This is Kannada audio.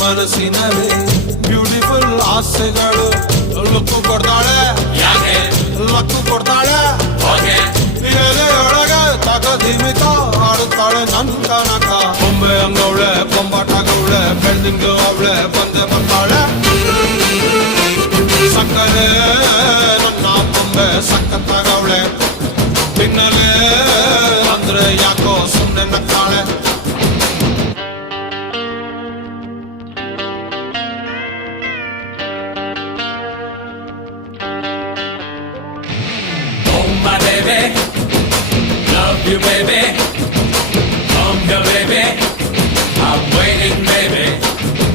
ಮನಸ್ಸಿನಲ್ಲಿ ಬ್ಯೂಟಿಫುಲ್ ಆಸೆಗಳು ಲುಕ್ಕು ಕೊಡ್ತಾಳೆ ಲಕ್ಕು ಕೊಡ್ತಾಳೆ ಎಲೆಯೊಳಗೆ ತಗದಿಮಿತ ಆಡುತ್ತಾಳೆ ನನ್ ಕನಕ ಬೊಂಬೆ ಅಂಗವಳೆ ಬೊಂಬಾಟಾಗವಳೆ ಬೆಳ್ದಿಂಗ್ಳು ಅವಳೆ ಬಂದೆ ಬರ್ತಾಳೆ ಸಕ್ಕರೆ ನನ್ನ ಬೊಂಬೆ ಸಕ್ಕತ್ತಾಗವಳೆ ಬಿನ್ನಲೆ ಅಂದ್ರೆ ಯಾಕೋ ಸುಮ್ಮನೆ ನಕ್ಕಾಳೆ My baby, love you baby